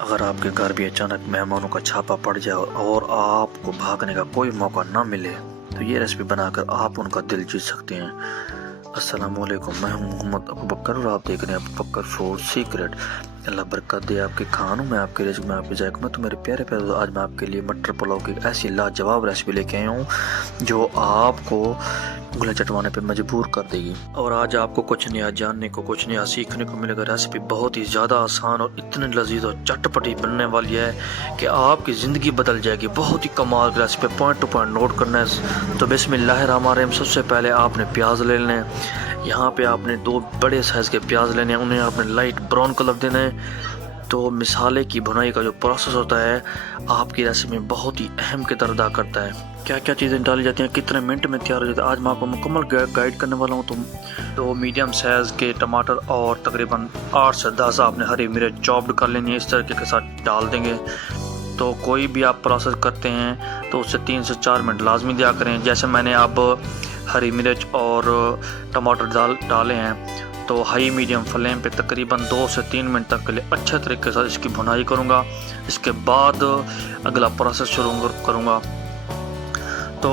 अगर आपके घर भी अचानक मेहमानों का छापा पड़ जाए और आपको भागने का कोई मौका ना मिले तो ये रेसिपी बनाकर आप उनका दिल जीत सकते हैं। अस्सलामुअलैकुम, मैं हूं मोहम्मद अबू बकर और आप देख रहे हैं अबू बकर फूड सीक्रेट। अल्लाह बरकत दे आपके खानों में, आपके रिज़्क़ में, आपके जायके में। तो मेरे प्यारे प्यारे, आज मैं आपके लिए मटर पुलाव की ऐसी लाजवाब रेसिपी लेके आया हूँ जो आपको उंगलियां चटवाने पे मजबूर कर देगी। और आज आपको कुछ नया जानने को, कुछ नया सीखने को मिलेगा। रेसिपी बहुत ही ज़्यादा आसान और इतनी लजीज और चटपटी बनने वाली है कि आपकी ज़िंदगी बदल जाएगी। बहुत ही कमाल की recipe, point two point note करना है। तो बिस्मिल्लाहिर्रहमानिर्रहीम। सबसे पहले आपने प्याज ले लेने हैं। यहाँ पे आपने 2 बड़े साइज़ के प्याज लेने हैं, उन्हें आपने लाइट ब्राउन कलर देना है। तो मिसाले की भुनाई का जो प्रोसेस होता है आपकी रेसिपी में बहुत ही अहम किरदार अदा करता है। क्या क्या चीज़ें डाली जाती हैं, कितने मिनट में तैयार हो जाता है, आज मैं आपको मुकम्मल गाइड करने वाला हूँ। तो मीडियम साइज़ के टमाटर और तकरीबन 8 से 10 आपने हरी मिर्च चॉप्ड कर लेनी है, इस तरीके के साथ डाल देंगे। तो कोई भी आप प्रोसेस करते हैं तो उससे 3 से 4 मिनट लाजमी दिया करें। जैसे मैंने अब हरी मिर्च और टमाटर डाले हैं तो हाई मीडियम फ्लेम पे तकरीबन 2 से 3 मिनट तक के लिए अच्छे तरीके के साथ इसकी भुनाई करूँगा। इसके बाद अगला प्रोसेस शुरू करूँगा। तो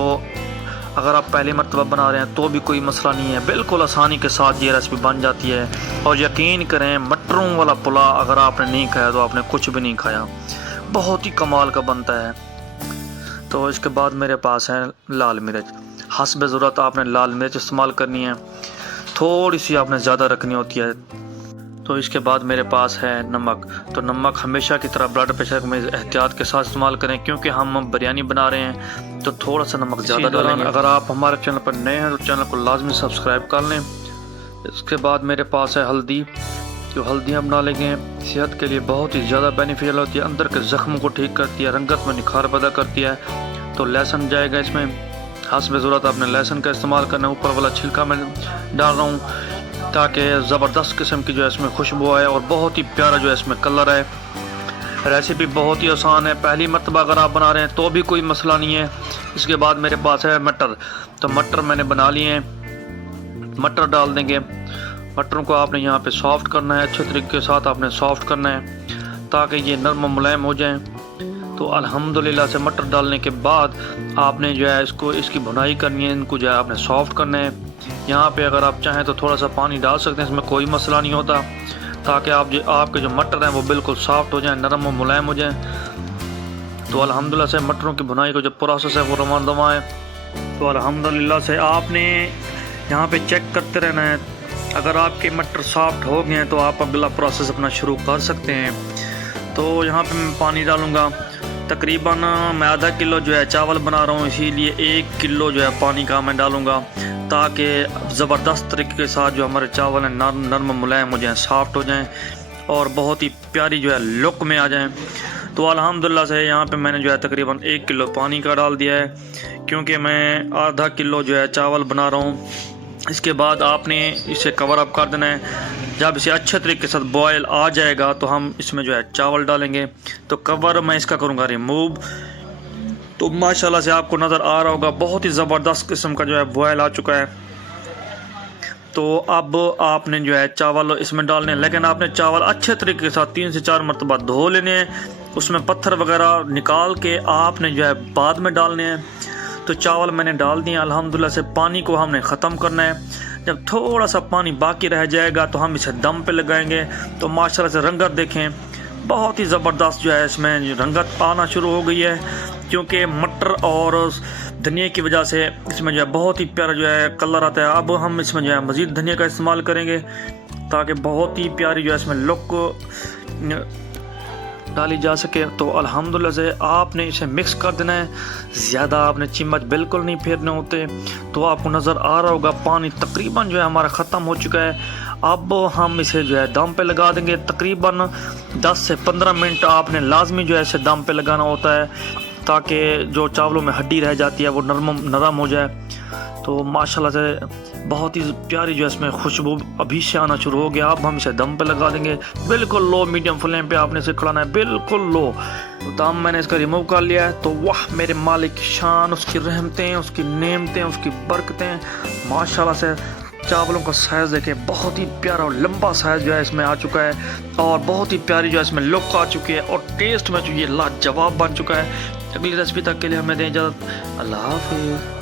अगर आप पहली मरतबा बना रहे हैं तो भी कोई मसला नहीं है, बिल्कुल आसानी के साथ ये रेसिपी बन जाती है। और यकीन करें, मटरों वाला पुलाव अगर आपने नहीं खाया तो आपने कुछ भी नहीं खाया, बहुत ही कमाल का बनता है। तो इसके बाद मेरे पास है लाल मिर्च। हस्ब ज़रूरत आपने लाल मिर्च इस्तेमाल करनी है, थोड़ी सी आपने ज़्यादा रखनी होती है। तो इसके बाद मेरे पास है नमक। तो नमक हमेशा की तरह ब्लड प्रेशर में एहतियात के साथ इस्तेमाल करें, क्योंकि हम बिरयानी बना रहे हैं तो थोड़ा सा नमक ज़्यादा डालेंगे। अगर आप हमारे चैनल पर नए हैं तो चैनल को लाजमी सब्सक्राइब कर लें। इसके बाद मेरे पास है हल्दी। जो हल्दी हम डालेंगे सेहत के लिए बहुत ही ज़्यादा बेनिफिशियल होती है, अंदर के ज़ख्म को ठीक करती है, रंगत में निखार पैदा करती है। तो लहसुन जाएगा इसमें, हस्ब ज़रूरत आपने लहसुन का इस्तेमाल करना है। ऊपर वाला छिलका मैं डाल रहा हूँ ताकि ज़बरदस्त किस्म की जो है इसमें खुशबू आए और बहुत ही प्यारा जो है इसमें कलर आए। रेसिपी बहुत ही आसान है, पहली मरतबा अगर आप बना रहे हैं तो भी कोई मसला नहीं है। इसके बाद मेरे पास है मटर। तो मटर मैंने बना लिए हैं, मटर डाल देंगे। मटरों को आपने यहाँ पे सॉफ्ट करना है, अच्छे तरीके के साथ आपने सॉफ्ट करना है ताकि ये नरम मुलायम हो जाएं। तो अल्हम्दुलिल्लाह से मटर डालने के बाद आपने जो है इसकी भुनाई करनी है, इनको जो है आपने सॉफ्ट करना है। यहाँ पे अगर आप चाहें तो थोड़ा सा पानी डाल सकते हैं, इसमें कोई मसला नहीं होता, ताकि आपके जो मटर हैं वो बिल्कुल सॉफ्ट हो जाएं, नरम और मुलायम हो जाएं। तो अल्हम्दुलिल्लाह से मटरों की भुनाई का जो प्रोसेस है वो रवाना है। तो अल्हम्दुलिल्लाह से आपने यहाँ पे चेक करते रहना है। अगर आपके मटर सॉफ्ट हो गए हैं तो आप अगला प्रोसेस अपना शुरू कर सकते हैं। तो यहाँ पे मैं पानी डालूँगा, तकरीबन मैं आधा किलो जो है चावल बना रहा हूँ, इसीलिए 1 किलो जो है पानी का मैं डालूँगा ताकि ज़बरदस्त तरीके के साथ जो हमारे चावल हैं नरम मुलायम हो जाएँ, सॉफ्ट हो जाएँ और बहुत ही प्यारी जो है लुक में आ जाएँ। तो अल्हम्दुलिल्लाह से यहाँ पे मैंने जो है तकरीबन 1 किलो पानी का डाल दिया है, क्योंकि मैं आधा किलो जो है चावल बना रहा हूँ। इसके बाद आपने इसे कवर अप कर देना है। जब इसे अच्छे तरीके के साथ बॉयल आ जाएगा तो हम इसमें जो है चावल डालेंगे। तो कवर मैं इसका करूँगा रिमूव। तो माशाल्लाह से आपको नज़र आ रहा होगा बहुत ही ज़बरदस्त किस्म का जो है बॉयल आ चुका है। तो अब आपने जो है चावल इसमें डालने हैं, लेकिन आपने चावल अच्छे तरीके के साथ 3 से 4 मरतबा धो लेने हैं। उसमें पत्थर वगैरह निकाल के आपने जो है बाद में डालने हैं। तो चावल मैंने डाल दिए। अल्हम्दुलिल्लाह से पानी को हमने ख़त्म करना है। जब थोड़ा सा पानी बाकी रह जाएगा तो हम इसे दम पे लगाएंगे। तो माशाल्लाह से रंगत देखें, बहुत ही ज़बरदस्त जो है इसमें रंगत आना शुरू हो गई है, क्योंकि मटर और धनिया की वजह से इसमें जो है बहुत ही प्यारा जो है कलर आता है। अब हम इसमें जो है मज़ीद धनिया का इस्तेमाल करेंगे ताकि बहुत ही प्यारी जो है इसमें लुक डाली जा सके। तो अल्हम्दुलिल्लाह से आपने इसे मिक्स कर देना है, ज़्यादा आपने चम्मच बिल्कुल नहीं फेरने होते। तो आपको नज़र आ रहा होगा पानी तकरीबन जो है हमारा ख़त्म हो चुका है। अब हम इसे जो है दम पे लगा देंगे। तकरीबन 10 से 15 मिनट आपने लाजमी जो है इसे दम पे लगाना होता है ताकि जो चावलों में हड्डी रह जाती है वो नरम हो जाए। तो माशाल्लाह से बहुत ही प्यारी जो है इसमें खुशबू अभी से आना शुरू हो गया। अब हम इसे दम पे लगा देंगे, बिल्कुल लो मीडियम फ्लेम पे आपने इसे खड़ाना है, बिल्कुल लो। तो दम मैंने इसका रिमूव कर लिया है। तो वाह मेरे मालिक की शान, उसकी रहमतें, उसकी नेमतें, उसकी बरकतें, माशाल्लाह से चावलों का साइज़ देखें, बहुत ही प्यारा और लंबा साइज़ जो है इसमें आ चुका है और बहुत ही प्यारी जो है इसमें लुक आ चुकी है और टेस्ट में जो ये लाजवाब बन चुका है। अगली रेसिपी तक के लिए हमें दें इजाज़त। अल्लाह हाफ़िज़।